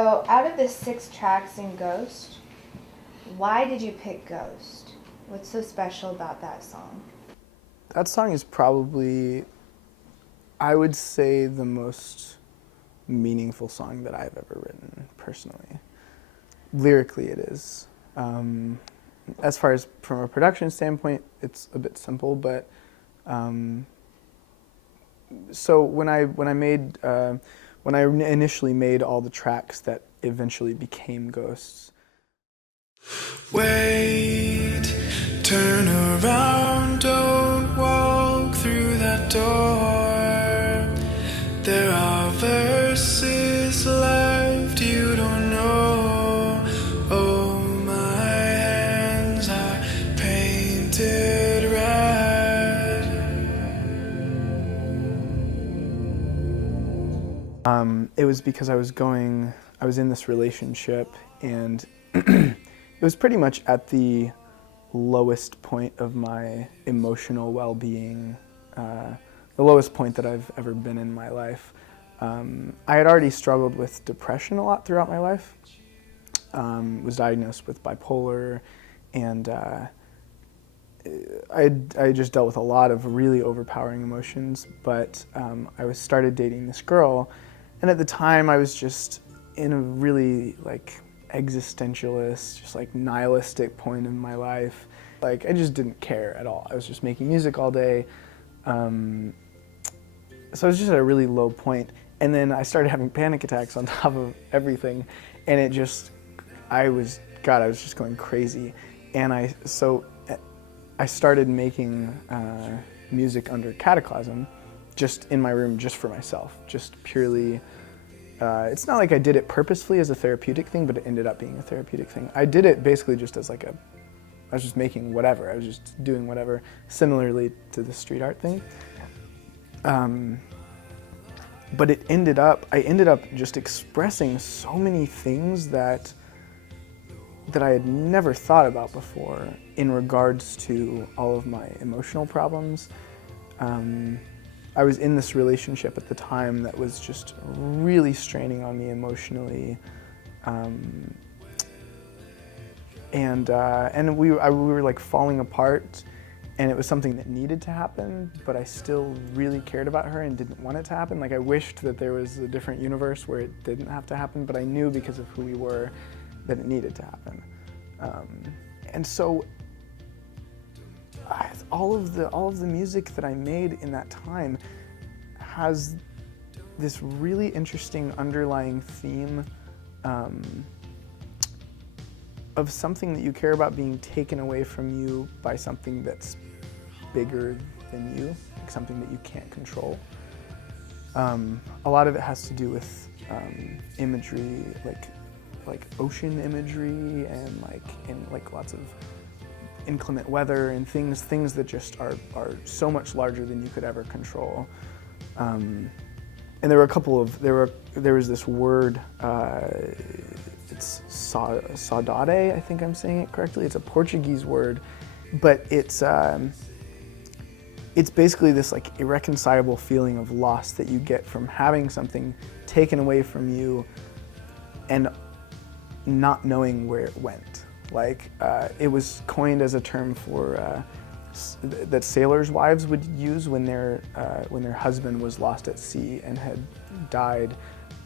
So, out of the 6 tracks in Ghost, why did you pick Ghost? What's so special about that song? That song is probably, I would say, the most meaningful song that I've ever written, personally. Lyrically, it is. As far as from a production standpoint, it's a bit simple, but so when I initially made all the tracks that eventually became Ghosts. Wait, turn around, don't walk through that door. There are verses left you don't know. Oh, my hands are painted red. It was because I was in this relationship, and it was pretty much at the lowest point of my emotional well-being, the lowest point that I've ever been in my life. I had already struggled with depression a lot throughout my life. Was diagnosed with bipolar, and I just dealt with a lot of really overpowering emotions, but I started dating this girl, and at the time I was just in a really existentialist, just nihilistic point in my life. I just didn't care at all. I was just making music all day. So I was just at a really low point. And then I started having panic attacks on top of everything. And I was just going crazy. And I started making music under Cataclysm, just in my room, just for myself, just purely. It's not like I did it purposefully as a therapeutic thing, but it ended up being a therapeutic thing. I did it basically just as I was just making whatever. I was just doing whatever, similarly to the street art thing. But I ended up just expressing so many things that I had never thought about before in regards to all of my emotional problems. I was in this relationship at the time that was just really straining on me emotionally, and we were falling apart, and it was something that needed to happen, but I still really cared about her and didn't want it to happen. I wished that there was a different universe where it didn't have to happen, but I knew because of who we were that it needed to happen. And so all of the music that I made in that time has this really interesting underlying theme of something that you care about being taken away from you by something that's bigger than you, something that you can't control. A lot of it has to do with imagery, like ocean imagery, and lots of inclement weather and things that just are so much larger than you could ever control. And there was this word, it's saudade, I think I'm saying it correctly. It's a Portuguese word, but it's basically this irreconcilable feeling of loss that you get from having something taken away from you and not knowing where it went. It was coined as a term for that sailors' wives would use when their husband was lost at sea and had died,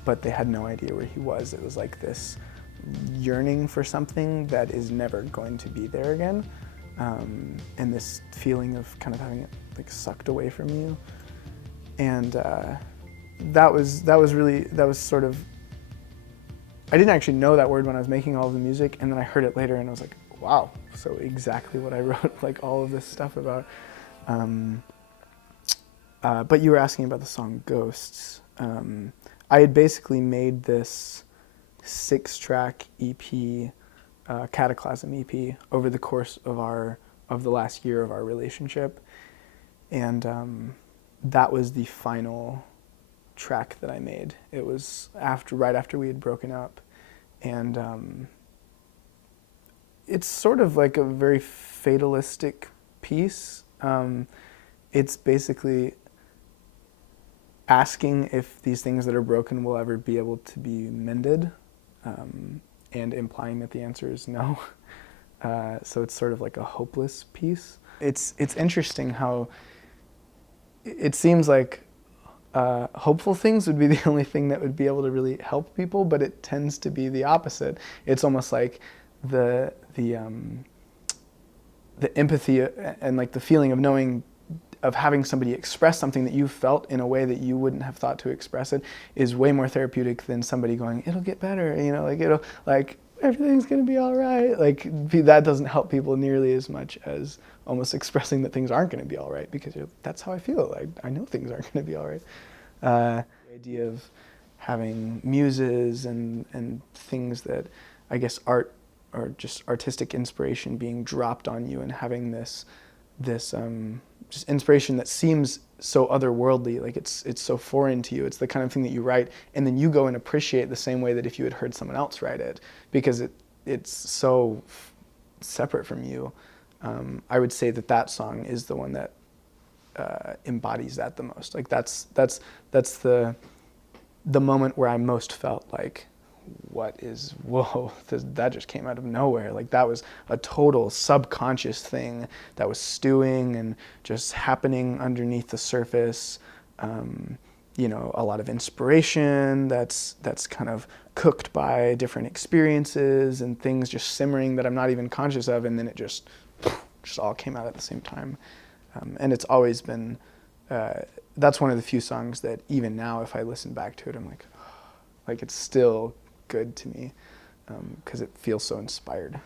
but they had no idea where he was. It was like this yearning for something that is never going to be there again, and this feeling of kind of having it sucked away from you. And that was sort of. I didn't actually know that word when I was making all of the music, and then I heard it later, and I was like, wow, so exactly what I wrote all of this stuff about. But you were asking about the song Ghosts. I had basically made this 6-track EP, Cataclysm EP, over the course of the last year of our relationship, and that was the final track that I made. It was right after we had broken up, and it's sort of like a very fatalistic piece. It's basically asking if these things that are broken will ever be able to be mended, and implying that the answer is no. So it's sort of like a hopeless piece. It's interesting how it seems like hopeful things would be the only thing that would be able to really help people, but it tends to be the opposite. It's almost like the empathy and like the feeling of knowing, of having somebody express something that you felt in a way that you wouldn't have thought to express it is way more therapeutic than somebody going, it'll get better, you know, like everything's gonna be all right. Like that doesn't help people nearly as much as almost expressing that things aren't gonna be all right, because that's how I feel. I know things aren't gonna be all right. The idea of having muses and things that I guess art or just artistic inspiration being dropped on you and having this just inspiration that seems so otherworldly, like it's so foreign to you. It's the kind of thing that you write and then you go and appreciate the same way that if you had heard someone else write it, because it's so separate from you. I would say that song is the one that embodies that the most. Like that's the moment where I most felt like, whoa, that just came out of nowhere. Like that was a total subconscious thing that was stewing and just happening underneath the surface. You know, a lot of inspiration that's kind of cooked by different experiences and things just simmering that I'm not even conscious of, and then it just all came out at the same time. And it's always been, that's one of the few songs that even now if I listen back to it, I'm like it's still good to me, because it feels so inspired.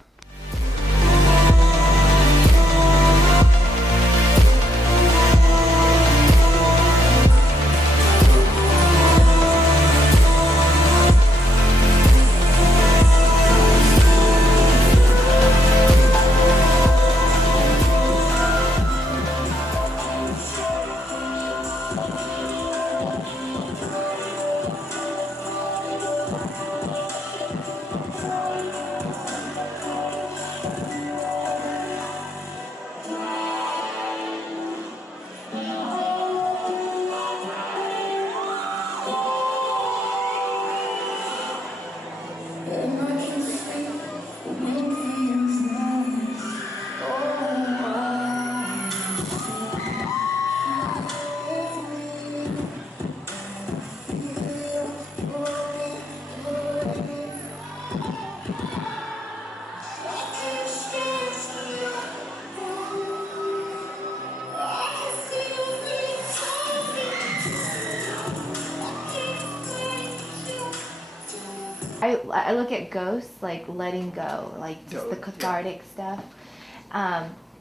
I look at Ghosts like letting go, like just the cathartic stuff.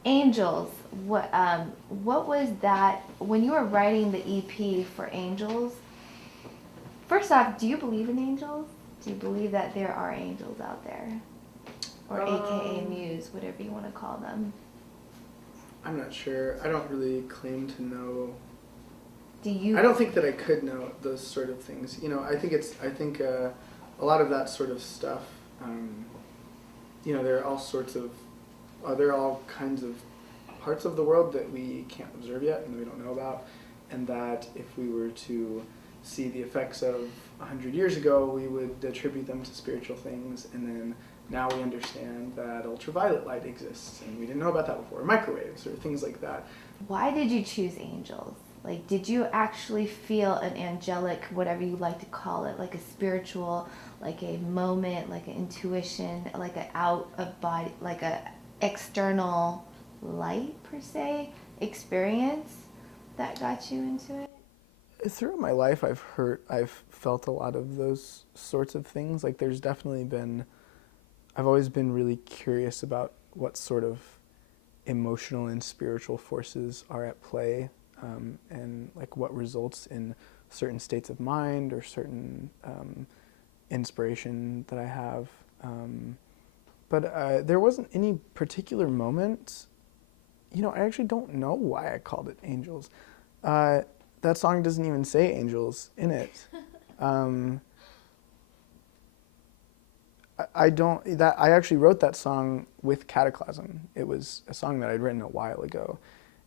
Angels, what was that when you were writing the EP for Angels? First off, do you believe in angels? Do you believe that there are angels out there, or AKA muse, whatever you want to call them? I'm not sure. I don't really claim to know. Do you? I don't think that I could know those sort of things. You know, I think a lot of that sort of stuff, you know, there are all kinds of parts of the world that we can't observe yet and that we don't know about, and that if we were to see the effects of 100 years ago, we would attribute them to spiritual things, and then now we understand that ultraviolet light exists, and we didn't know about that before, microwaves or things like that. Why did you choose angels? Like, did you actually feel an angelic, whatever you like to call it, like a spiritual, like a moment, like an intuition, like an out of body, like a external light per se experience that got you into it? Throughout my life, I've felt a lot of those sorts of things. Like there's definitely been, I've always been really curious about what sort of emotional and spiritual forces are at play, and like what results in certain states of mind or certain inspiration that I have. But there wasn't any particular moment. You know, I actually don't know why I called it Angels. That song doesn't even say angels in it. I actually wrote that song with Cataclysm. It was a song that I'd written a while ago,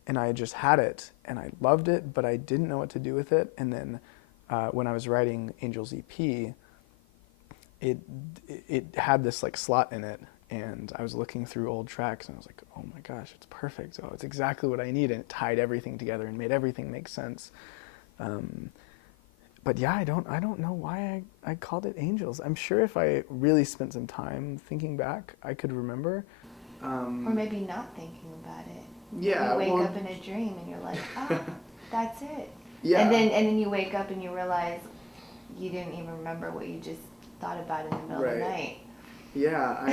and I just had it, and I loved it, but I didn't know what to do with it. And then when I was writing Angels EP, it had this like slot in it, and I was looking through old tracks and I was like, oh my gosh, it's perfect. Oh, it's exactly what I need, and it tied everything together and made everything make sense. But yeah, I don't know why I called it Angels. I'm sure if I really spent some time thinking back, I could remember. Or maybe not thinking about it. Yeah. You wake up in a dream and you're like, oh, that's it. Yeah. And then you wake up and you realize you didn't even remember what you just thought about in the middle of the night. Yeah,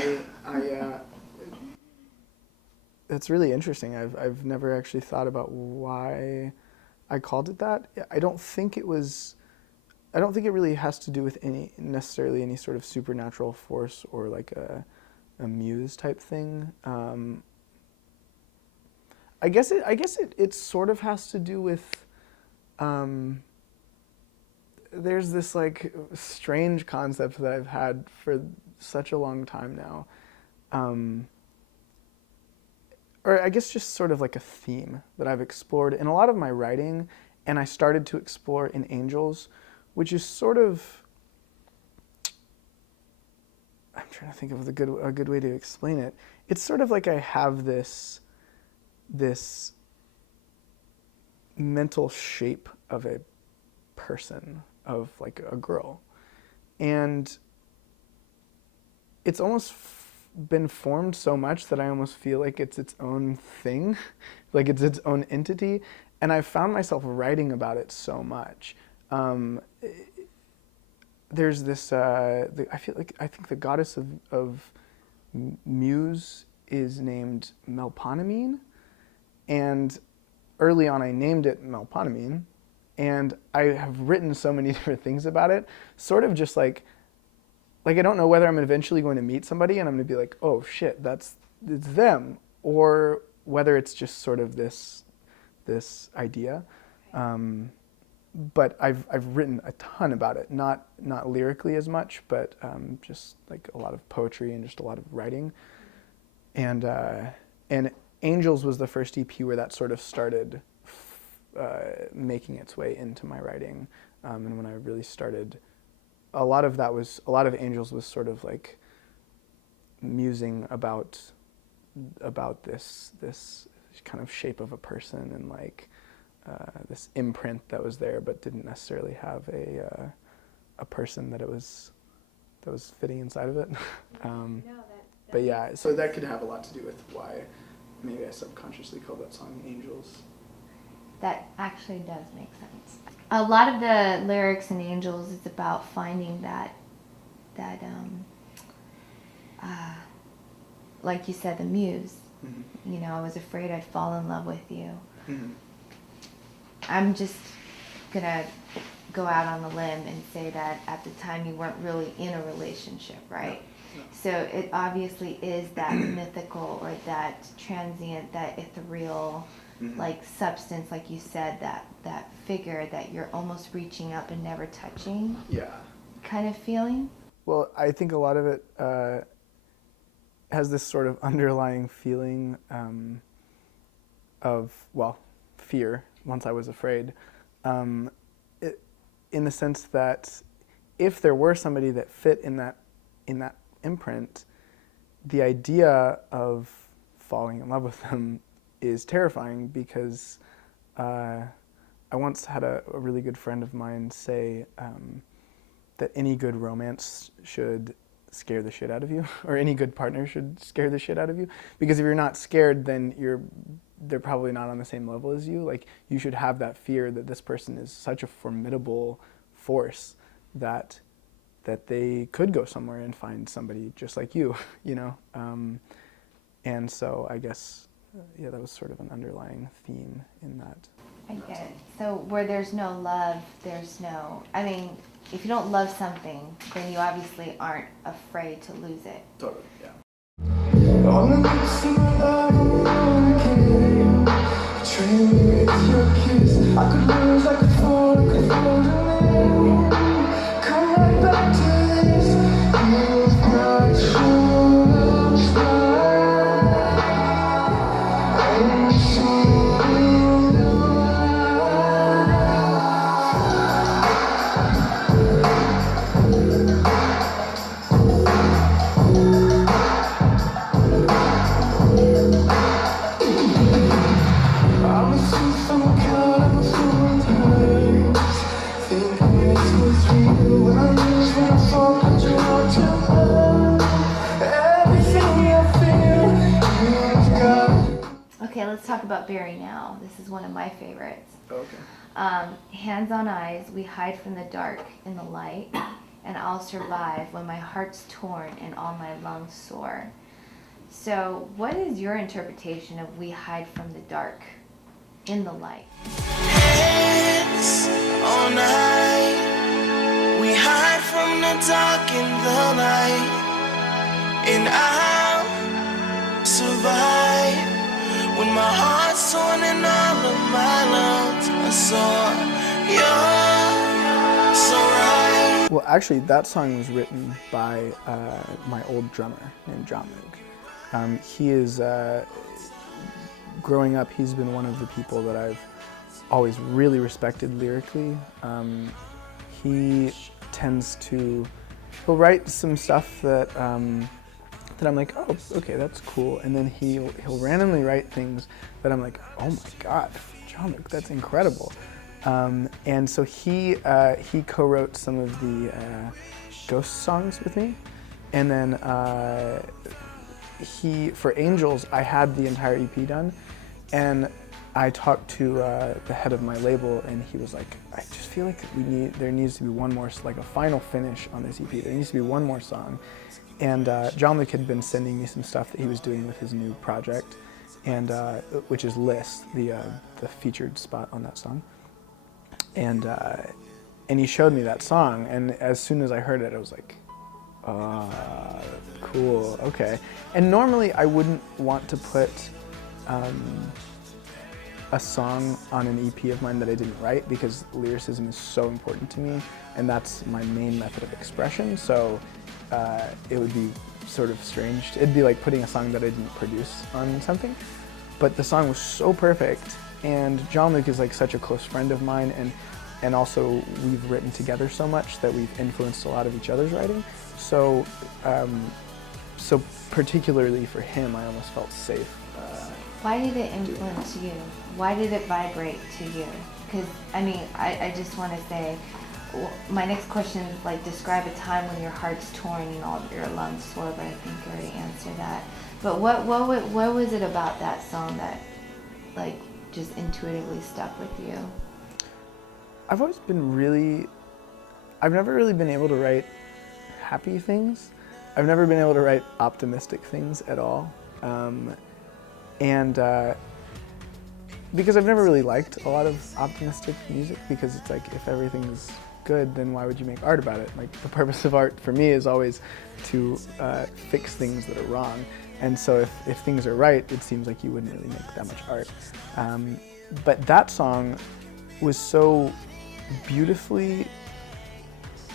that's really interesting. I've never actually thought about why I called it that. I don't think it really has to do with necessarily any sort of supernatural force or like a muse type thing. I guess it sort of has to do with there's this like strange concept that I've had for such a long time now, or I guess just sort of like a theme that I've explored in a lot of my writing, and I started to explore in Angels, which is sort of, I'm trying to think of a good way to explain it. It's sort of like I have this mental shape of a person, of like a girl, and it's almost been formed so much that I almost feel like it's its own thing, like it's its own entity, and I've found myself writing about it so much. There's this, I think the goddess of muse is named Melpomene, and early on I named it Melpomene, and I have written so many different things about it, sort of just like I don't know whether I'm eventually going to meet somebody and I'm going to be like, oh shit, it's them, or whether it's just sort of this idea. But I've written a ton about it, not lyrically as much, but just like a lot of poetry and just a lot of writing. And Angels was the first EP where that sort of started making its way into my writing, and when I really started, a lot of Angels was sort of like musing about this kind of shape of a person, and like this imprint that was there but didn't necessarily have a person that was fitting inside of it. But yeah, so that could have a lot to do with why maybe I subconsciously called that song Angels. That actually does make sense. A lot of the lyrics in Angels is about finding that like you said, the muse. Mm-hmm. You know, I was afraid I'd fall in love with you. Mm-hmm. I'm just gonna go out on a limb and say that at the time you weren't really in a relationship, right? No. So it obviously is that mythical or that transient, that ethereal, mm-hmm. like substance, like you said, that figure that you're almost reaching up and never touching. Yeah. Kind of feeling. Well, I think a lot of it has this sort of underlying feeling of, well, fear. Once I was afraid, in the sense that if there were somebody that fit in that imprint, the idea of falling in love with them is terrifying, because I once had a really good friend of mine say that any good romance should scare the shit out of you, or any good partner should scare the shit out of you, because if you're not scared, then they're probably not on the same level as you. Like, you should have that fear that this person is such a formidable force that they could go somewhere and find somebody just like you, you know? And so I guess, yeah, that was sort of an underlying theme in that. I get it. So where there's no love, there's no, I mean, if you don't love something, then you obviously aren't afraid to lose it. Totally, yeah. Train with your kiss, I could lose, I could fall, I could fall away. Come right back to this. You've got your smile, and so let's talk about Bury Now. This is one of my favorites. Okay. Hands on eyes, we hide from the dark in the light, and I'll survive when my heart's torn and all my lungs sore. So what is your interpretation of we hide from the dark in the light? Hands on high, we hide from the dark in the light, and I'll survive when my heart's torn and all of my lungs are sore. You're so right. Well, actually, that song was written by my old drummer named John Luke. He is, growing up, he's been one of the people that I've always really respected lyrically. He tends to, he'll write some stuff that that I'm like, oh, okay, that's cool. And then he'll randomly write things that I'm like, oh my God, John Luke, that's incredible. And so he co-wrote some of the Ghost songs with me. And then for Angels, I had the entire EP done. And I talked to the head of my label, and he was like, I just feel like there needs to be one more, like a final finish on this EP. There needs to be one more song. And John Luke had been sending me some stuff that he was doing with his new project, and which is List, the featured spot on that song. And he showed me that song, and as soon as I heard it, I was like, cool, okay. And normally I wouldn't want to put a song on an EP of mine that I didn't write, because lyricism is so important to me, and that's my main method of expression. So it would be sort of strange. It'd be like putting a song that I didn't produce on something. But the song was so perfect, and John Luke is like such a close friend of mine, and also we've written together so much that we've influenced a lot of each other's writing. So so particularly for him, I almost felt safe. Why did it influence you? Why did it vibrate to you? Because, I mean, I just want to say, my next question is, like, describe a time when your heart's torn and all of your lungs sore, but I think you already answered that. But what was it about that song that, like, just intuitively stuck with you? I've never really been able to write happy things. I've never been able to write optimistic things at all. Because I've never really liked a lot of optimistic music, because it's like, if everything's good, then why would you make art about it? Like, the purpose of art for me is always to fix things that are wrong. And so if things are right, it seems like you wouldn't really make that much art. But that song was so beautifully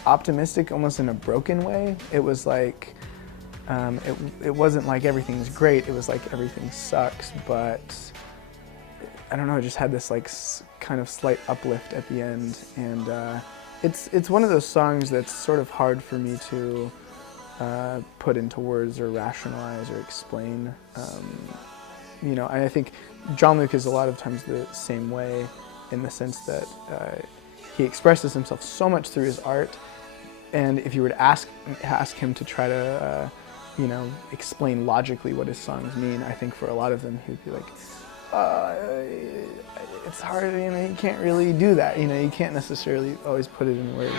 optimistic, almost in a broken way. It was like, it wasn't like everything's great, it was like everything sucks, but I don't know, it just had this like kind of slight uplift at the end. And it's one of those songs that's sort of hard for me to put into words or rationalize or explain. You know, I think John Luke is a lot of times the same way, in the sense that he expresses himself so much through his art, and if you were to ask him to try to you know, explain logically what his songs mean, I think for a lot of them he would be like, it's hard, you know, you can't really do that, you know, you can't necessarily always put it in words.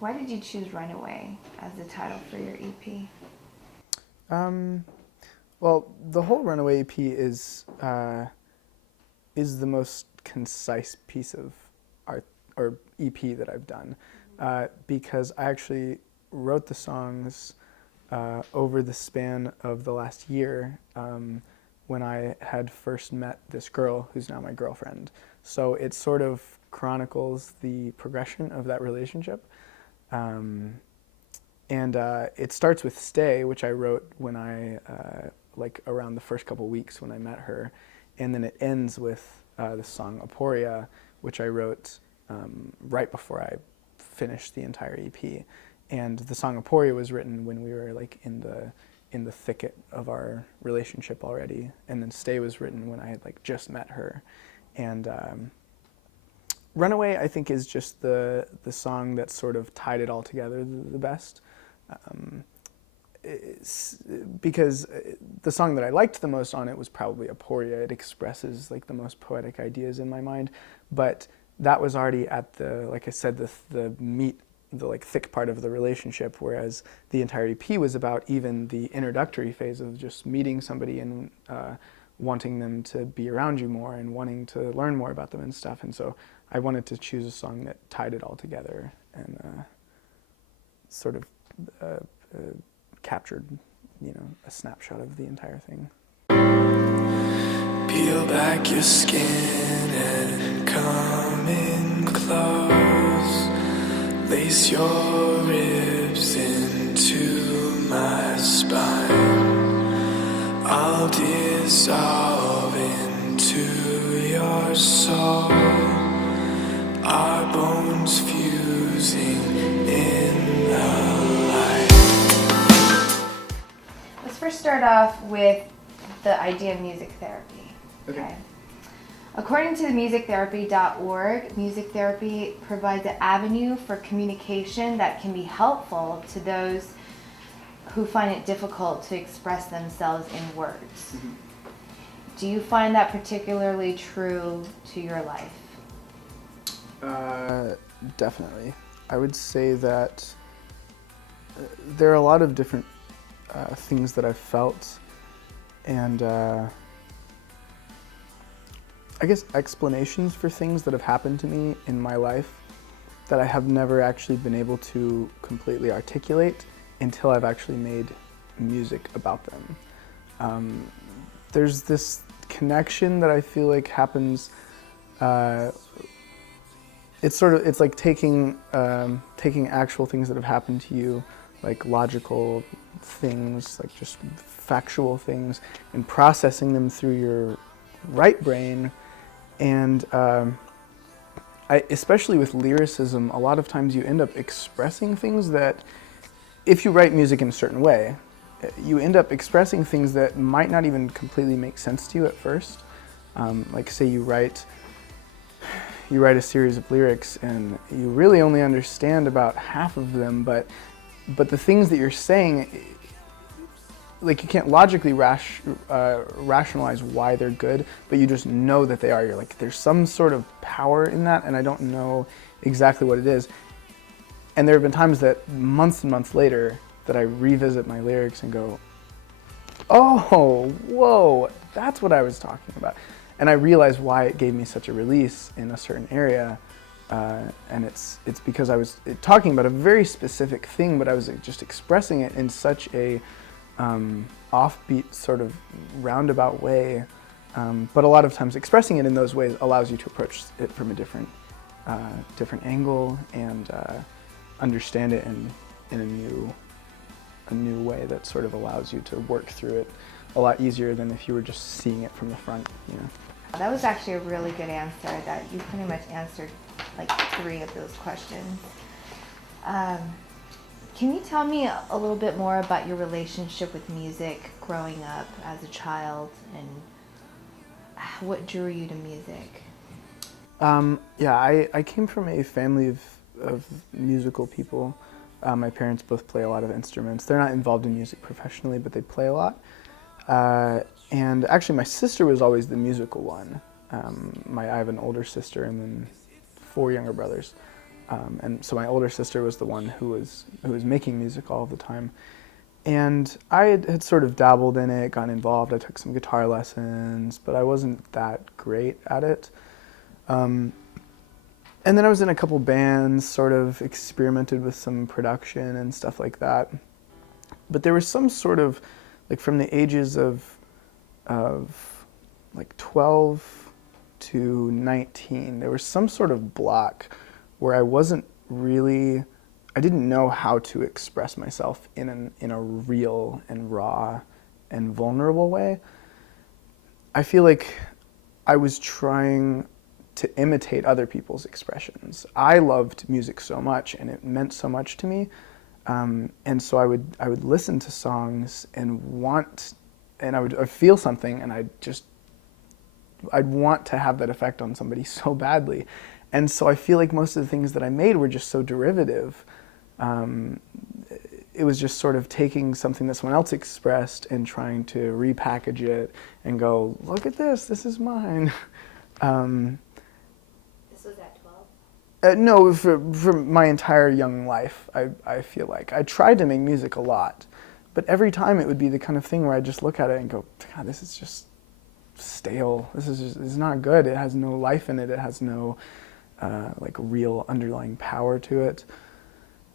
Why did you choose Runaway as the title for your EP? Well, the whole Runaway EP is the most concise piece of art or EP that I've done, because I actually wrote the songs over the span of the last year, when I had first met this girl who's now my girlfriend. So it sort of chronicles the progression of that relationship. And it starts with Stay, which I wrote when like around the first couple weeks when I met her. And then it ends with the song Aporia, which I wrote right before I finished the entire EP. And the song Aporia was written when we were like in the thicket of our relationship already. And then Stay was written when I had like just met her. And Runaway, I think, is just the song that sort of tied it all together the best. Because the song that I liked the most on it was probably Aporia. It expresses like the most poetic ideas in my mind, but that was already at the, like I said, the meat, the like thick part of the relationship, whereas the entire EP was about even the introductory phase of just meeting somebody and wanting them to be around you more and wanting to learn more about them and stuff. And so I wanted to choose a song that tied it all together and sort of captured, you know, a snapshot of the entire thing. Peel back your skin and come in close. Lace your ribs into my spine. I'll dissolve into your soul. Our bones fusing in the light. Let's first start off with the idea of music therapy. Okay. According to the musictherapy.org, music therapy provides an avenue for communication that can be helpful to those who find it difficult to express themselves in words. Mm-hmm. Do you find that particularly true to your life? Definitely. I would say that there are a lot of different things that I've felt, and I guess explanations for things that have happened to me in my life that I have never actually been able to completely articulate until I've actually made music about them. There's this connection that I feel like happens. It's like taking actual things that have happened to you, like logical things, like just factual things, and processing them through your right brain. And especially with lyricism, a lot of times you end up expressing things that, if you write music in a certain way, you end up expressing things that might not even completely make sense to you at first. Like say you write a series of lyrics and you really only understand about half of them, but the things that you're saying, like you can't logically rationalize why they're good, but you just know that they are. You're like, there's some sort of power in that, and I don't know exactly what it is. And there have been times that months and months later that I revisit my lyrics and go, oh, whoa, that's what I was talking about. And I realize why it gave me such a release in a certain area. And it's because I was talking about a very specific thing, but I was just expressing it in such a offbeat sort of roundabout way. But a lot of times expressing it in those ways allows you to approach it from a different angle and understand it in a new way that sort of allows you to work through it a lot easier than if you were just seeing it from the front, you know. That was actually a really good answer. That you pretty much answered like 3 of those questions. Can you tell me a little bit more about your relationship with music growing up as a child, and what drew you to music? Yeah, I came from a family of musical people. My parents both play a lot of instruments. They're not involved in music professionally, but they play a lot. And actually my sister was always the musical one. I have an older sister and then 4 younger brothers. And so my older sister was the one who was making music all the time. And I had sort of dabbled in it, gotten involved. I took some guitar lessons, but I wasn't that great at it. And then I was in a couple bands, sort of experimented with some production and stuff like that. But there was some sort of, like from the ages of like 12 to 19, there was some sort of block where I didn't know how to express myself in a real and raw and vulnerable way. I feel like I was trying to imitate other people's expressions. I loved music so much, and it meant so much to me, and so I would listen to songs and I'd feel something, and I'd want to have that effect on somebody so badly, and so I feel like most of the things that I made were just so derivative. It was just sort of taking something that someone else expressed and trying to repackage it and go, look at this, this is mine. This was at 12? No, for my entire young life, I feel like. I tried to make music a lot, but every time it would be the kind of thing where I'd just look at it and go, God, this is just stale. It's not good. It has no life in it. It has no like real underlying power to it.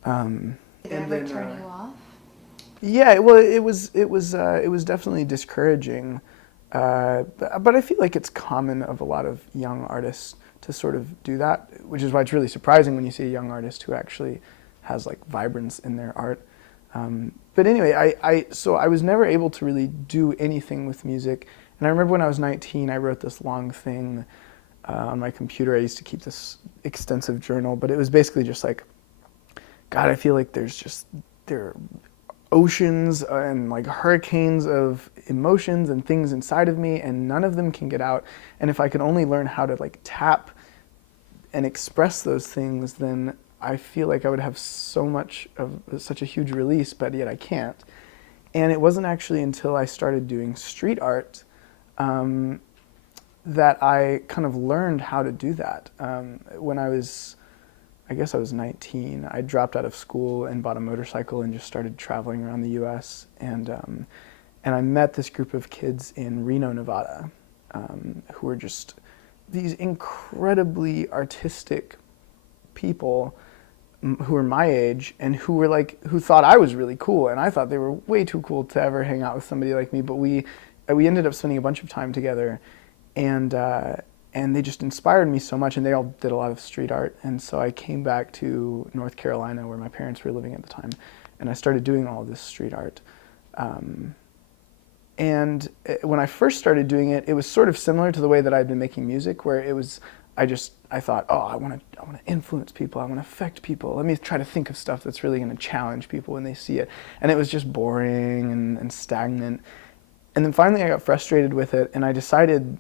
Did it ever turn you off? Yeah, well, it was definitely discouraging, but I feel like it's common of a lot of young artists to sort of do that, which is why it's really surprising when you see a young artist who actually has like vibrance in their art. But anyway, so I was never able to really do anything with music, and I remember when I was 19, I wrote this long thing on my computer. I used to keep this extensive journal, but it was basically just like, God, I feel like there are oceans and like hurricanes of emotions and things inside of me, and none of them can get out. And if I could only learn how to like tap and express those things, then I feel like I would have such a huge release, but yet I can't. And it wasn't actually until I started doing street art that I kind of learned how to do that. When I guess I was 19, I dropped out of school and bought a motorcycle and just started traveling around the US. And I met this group of kids in Reno, Nevada, who were just these incredibly artistic people who were my age and who thought I was really cool, and I thought they were way too cool to ever hang out with somebody like me. But we ended up spending a bunch of time together, and they just inspired me so much, and they all did a lot of street art. And so I came back to North Carolina, where my parents were living at the time, and I started doing all this street art. And when I first started doing it, it was sort of similar to the way that I'd been making music, where I thought, oh, I want to influence people, I want to affect people. Let me try to think of stuff that's really going to challenge people when they see it. And it was just boring and stagnant. And then finally I got frustrated with it, and I decided,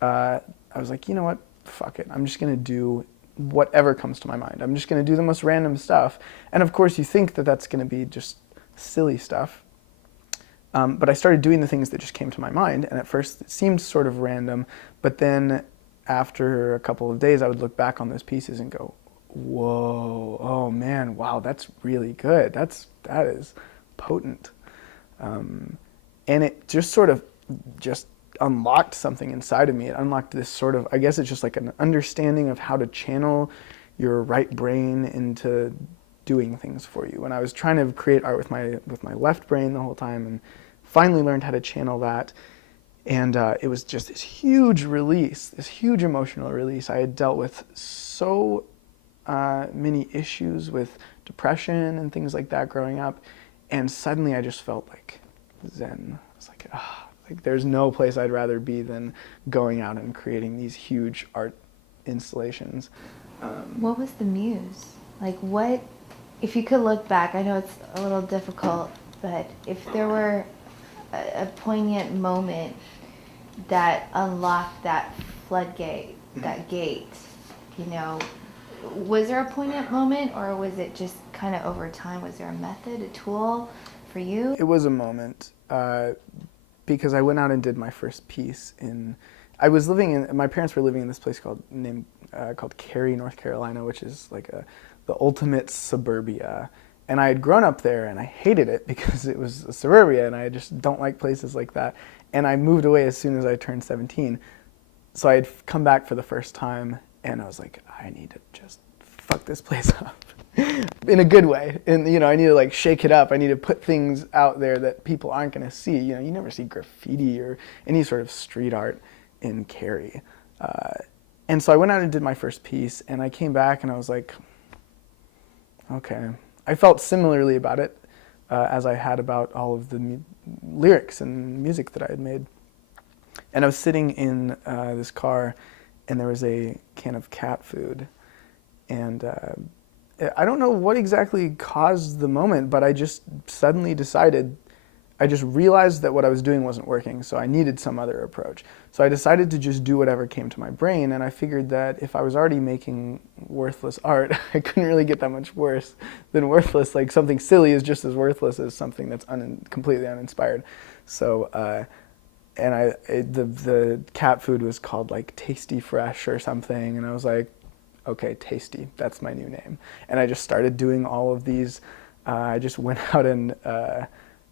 I was like, you know what, fuck it. I'm just going to do whatever comes to my mind. I'm just going to do the most random stuff. And of course you think that that's going to be just silly stuff. But I started doing the things that just came to my mind, and at first it seemed sort of random, but then after a couple of days I would look back on those pieces and go, whoa, oh man, wow, that's really good. That is potent. And it just sort of just unlocked something inside of me. It unlocked this sort of, I guess it's just like an understanding of how to channel your right brain into doing things for you. When I was trying to create art with my left brain the whole time, and finally learned how to channel that, and it was just this huge release, this huge emotional release. I had dealt with so many issues with depression and things like that growing up, and suddenly I just felt like zen. I was like, like there's no place I'd rather be than going out and creating these huge art installations. What was the muse? Like what, if you could look back, I know it's a little difficult, but if there were a poignant moment that unlocked that floodgate, that gate, you know, was there a poignant moment, or was it just kind of over time? Was there a method, a tool for you? It was a moment, because I went out and did my first piece my parents were living in this place called Cary, North Carolina, which is like the ultimate suburbia. And I had grown up there and I hated it because it was suburbia and I just don't like places like that. And I moved away as soon as I turned 17. So I had come back for the first time and I was like, I need to just fuck this place up in a good way. And, you know, I need to like shake it up. I need to put things out there that people aren't going to see. You know, you never see graffiti or any sort of street art in Cary. And so I went out and did my first piece and I came back and I was like, okay. I felt similarly about it as I had about all of the lyrics and music that I had made. And I was sitting in this car, and there was a can of cat food. And I don't know what exactly caused the moment, but I just suddenly decided, I just realized that what I was doing wasn't working, so I needed some other approach. So I decided to just do whatever came to my brain, and I figured that if I was already making worthless art, I couldn't really get that much worse than worthless. Like, something silly is just as worthless as something that's completely uninspired. So, the cat food was called like Tasty Fresh or something, and I was like, okay, Tasty, that's my new name. And I just started doing all of these. I just went out and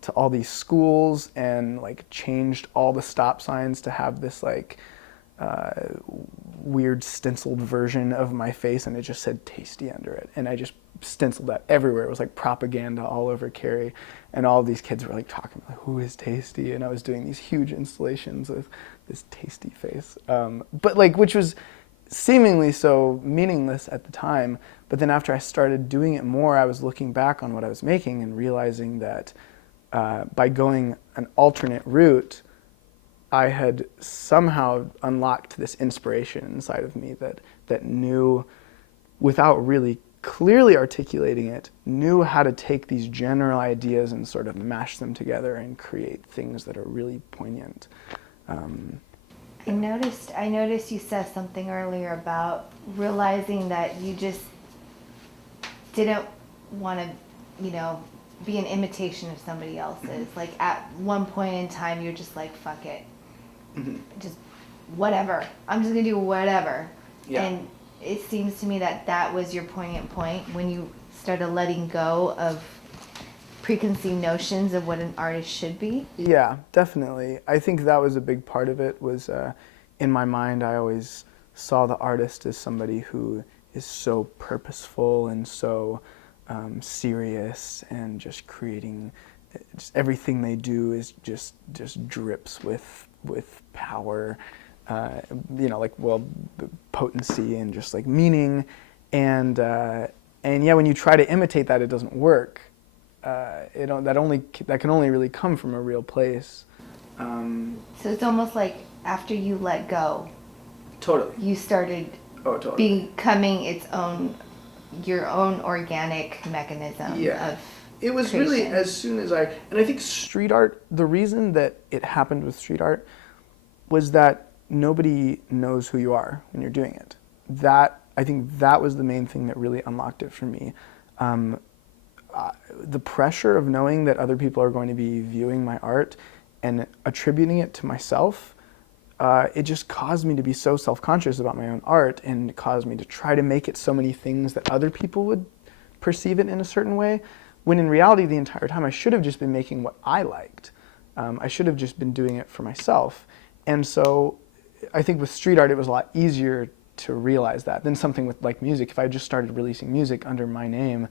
to all these schools and like changed all the stop signs to have this like weird stenciled version of my face, and it just said Tasty under it. And I just stenciled that everywhere. It was like propaganda all over Cary, and all these kids were like talking like, who is Tasty? And I was doing these huge installations with this Tasty face, but like, which was seemingly so meaningless at the time. But then after I started doing it more, I was looking back on what I was making and realizing that by going an alternate route, I had somehow unlocked this inspiration inside of me that knew, without really clearly articulating it, knew how to take these general ideas and sort of mash them together and create things that are really poignant. I noticed you said something earlier about realizing that you just didn't want to, you know, be an imitation of somebody else's. Like, at one point in time, you're just like, fuck it. Mm-hmm. Just whatever. I'm just going to do whatever. Yeah. And it seems to me that that was your poignant point when you started letting go of preconceived notions of what an artist should be. Yeah, definitely. I think that was a big part of it. Was in my mind, I always saw the artist as somebody who is so purposeful and so serious, and just creating, just everything they do is just drips with power, you know, like, well, potency and just like meaning, and yeah, when you try to imitate that, it doesn't work. That can only really come from a real place. So it's almost like after you let go, totally, you started becoming your own organic mechanism. Yeah. Of it was creation. Really as soon as and I think street art, the reason that it happened with street art was that nobody knows who you are when you're doing it. I think that was the main thing that really unlocked it for me. The pressure of knowing that other people are going to be viewing my art and attributing it to myself, it just caused me to be so self-conscious about my own art, and caused me to try to make it so many things that other people would perceive it in a certain way, when in reality the entire time I should have just been making what I liked. I should have just been doing it for myself. And so I think with street art it was a lot easier to realize that than something with like music. If I just started releasing music under my name,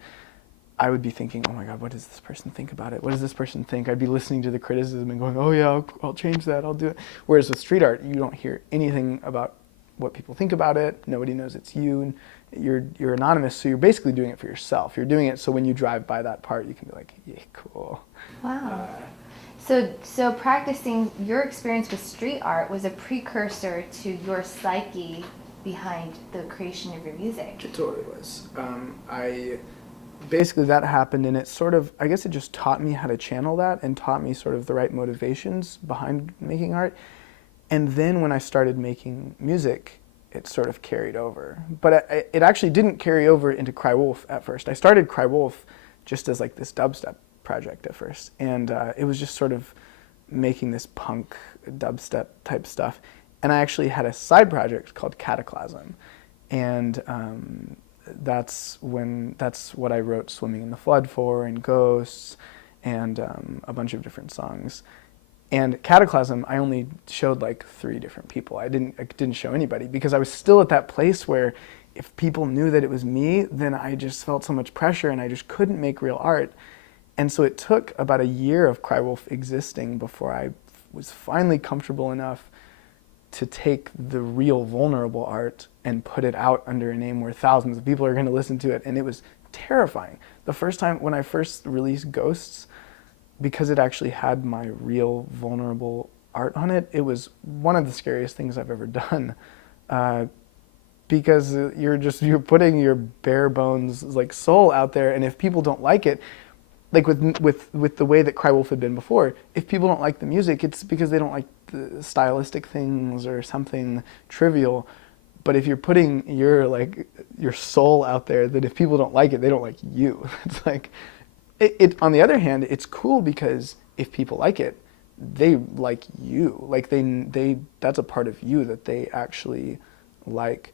I would be thinking, oh my God, what does this person think about it? What does this person think? I'd be listening to the criticism and going, oh yeah, I'll change that, I'll do it. Whereas with street art, you don't hear anything about what people think about it. Nobody knows it's you. You're anonymous, so you're basically doing it for yourself. You're doing it so when you drive by that part, you can be like, yeah, cool. Wow. So practicing your experience with street art was a precursor to your psyche behind the creation of your music. It totally was. Basically that happened, and it sort of, I guess it just taught me how to channel that and taught me sort of the right motivations behind making art. And then when I started making music, it sort of carried over. But it actually didn't carry over into Crywolf at first. I started Crywolf just as like this dubstep project at first. And it was just sort of making this punk dubstep type stuff. And I actually had a side project called Cataclysm. And that's what I wrote Swimming in the Flood for, and Ghosts, and a bunch of different songs. And Cataclysm, I only showed like 3 different people. I didn't show anybody, because I was still at that place where if people knew that it was me, then I just felt so much pressure and I just couldn't make real art. And so it took about a year of Crywolf existing before I was finally comfortable enough to take the real vulnerable art and put it out under a name where thousands of people are going to listen to it. And it was terrifying. The first time when I first released Ghosts, because it actually had my real vulnerable art on it, it was one of the scariest things I've ever done. Because you're putting your bare bones like soul out there, and if people don't like it, like with the way that Crywolf had been before, if people don't like the music, it's because they don't like the stylistic things or something trivial. But if you're putting your soul out there, then if people don't like it, they don't like you. It's like, on the other hand, it's cool because if people like it, they like you. Like that's a part of you that they actually like.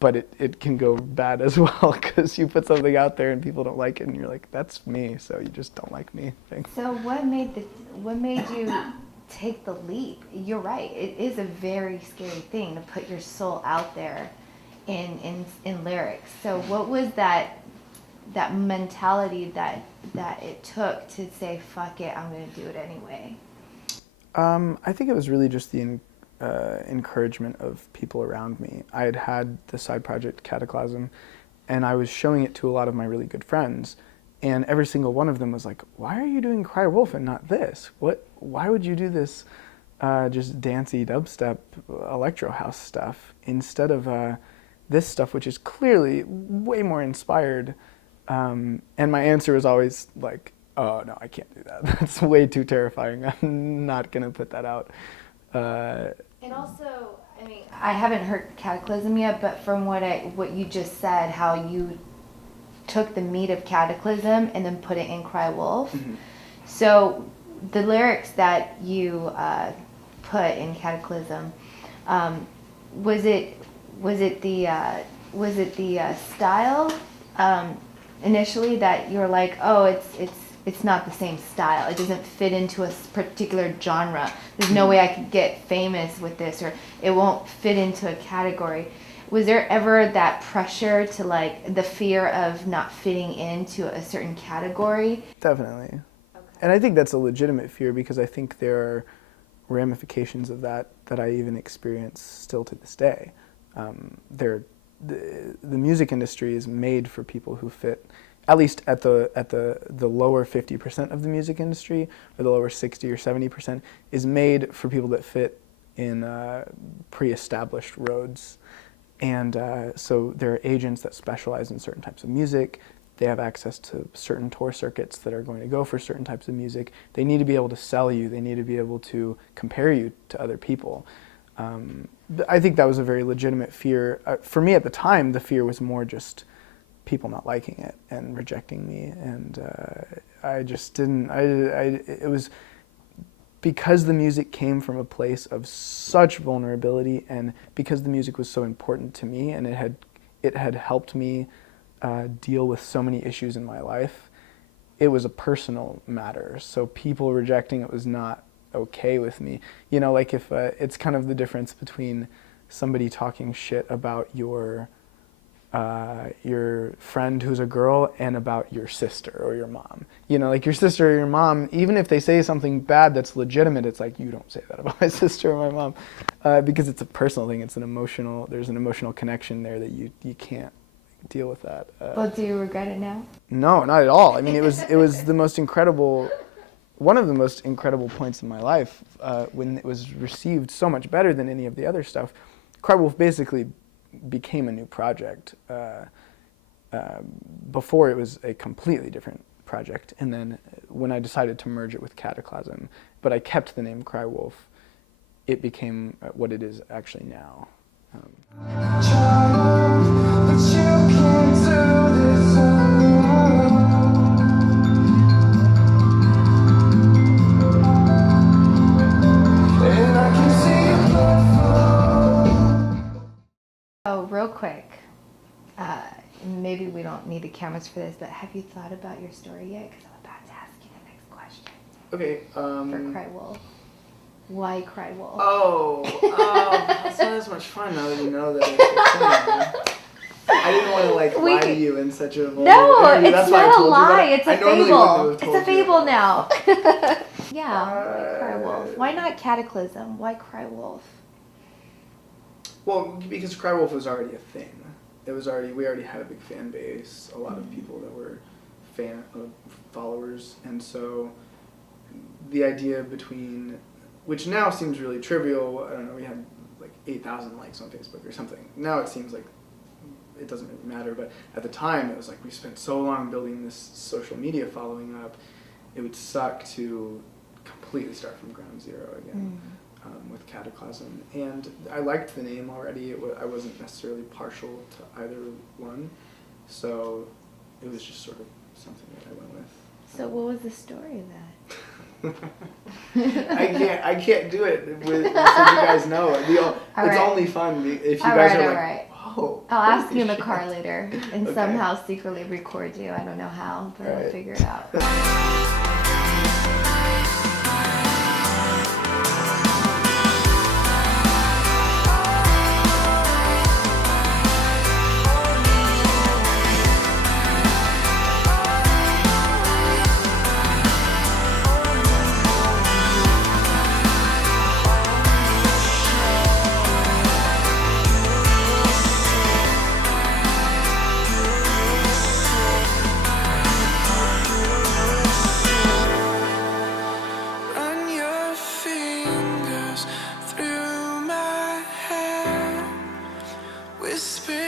But it can go bad as well, because you put something out there and people don't like it, and you're like, that's me, so you just don't like me. Thanks. So what made you take the leap? You're right. It is a very scary thing to put your soul out there in lyrics. So what was that mentality that it took to say, fuck it, I'm going to do it anyway? I think it was really just the encouragement of people around me. I had the side project Cataclysm, and I was showing it to a lot of my really good friends, and every single one of them was like, why are you doing Crywolf and not this? Why would you do this just dancey dubstep electro house stuff instead of this stuff, which is clearly way more inspired? And my answer was always like, oh no, I can't do that. That's way too terrifying. I'm not gonna put that out. And also, I mean, I haven't heard Cataclysm yet, but from what you just said, how you took the meat of Cataclysm and then put it in Crywolf. Mm-hmm. So the lyrics that you put in Cataclysm, was it the style initially that you're like, oh, it's not the same style. It doesn't fit into a particular genre. There's no way I could get famous with this, or it won't fit into a category. Was there ever that pressure to like the fear of not fitting into a certain category? Definitely. Okay. And I think that's a legitimate fear, because I think there are ramifications of that I even experience still to this day. The music industry is made for people who fit, at least at the lower 50% of the music industry, or the lower 60 or 70%, is made for people that fit in pre-established roads. And so there are agents that specialize in certain types of music. They have access to certain tour circuits that are going to go for certain types of music. They need to be able to sell you. They need to be able to compare you to other people. I think that was a very legitimate fear. For me at the time, the fear was more just people not liking it and rejecting me, and I just didn't. It was because the music came from a place of such vulnerability, and because the music was so important to me, and it had helped me deal with so many issues in my life. It was a personal matter, so people rejecting it was not okay with me. You know, like if it's kind of the difference between somebody talking shit about your friend who's a girl and about your sister or your mom. You know, like your sister or your mom, even if they say something bad that's legitimate, it's like, you don't say that about my sister or my mom, because it's a personal thing. There's an emotional connection there that you can't deal with that. Well, do you regret it now? No, not at all. I mean, it was the most incredible, one of the most incredible points in my life, when it was received so much better than any of the other stuff. Crywolf basically became a new project. Before it was a completely different project, and then when I decided to merge it with Cataclysm, but I kept the name Crywolf, it became what it is actually now. Oh, real quick, Maybe we don't need the cameras for this, but have you thought about your story yet? Because I'm about to ask you the next question. Okay. For Crywolf. Why Crywolf? That's not as much fun now that you know that it's a thing. I didn't want to lie to you in such a vulnerable No, interview. it's That's why I not a told you, lie. It's a fable. It's a fable you. now. Yeah, why Crywolf? Why not Cataclysm? Why Crywolf? Well, because Crywolf was already a thing. We already had a big fan base, a lot of people that were followers, and so the idea between, which now seems really trivial. I don't know. We had like 8,000 likes on Facebook or something. Now it seems like it doesn't really matter, but at the time it was like we spent so long building this social media following up. It would suck to completely start from ground zero again. With Cataclysm, and I liked the name already. I wasn't necessarily partial to either one, so it was just sort of something that I went with. So what was the story of that? I can't do it so you guys know. It's only fun if you guys are like, whoa. I'll ask you in the car later and somehow secretly record you. I don't know how, but I'll figure it out. Whisper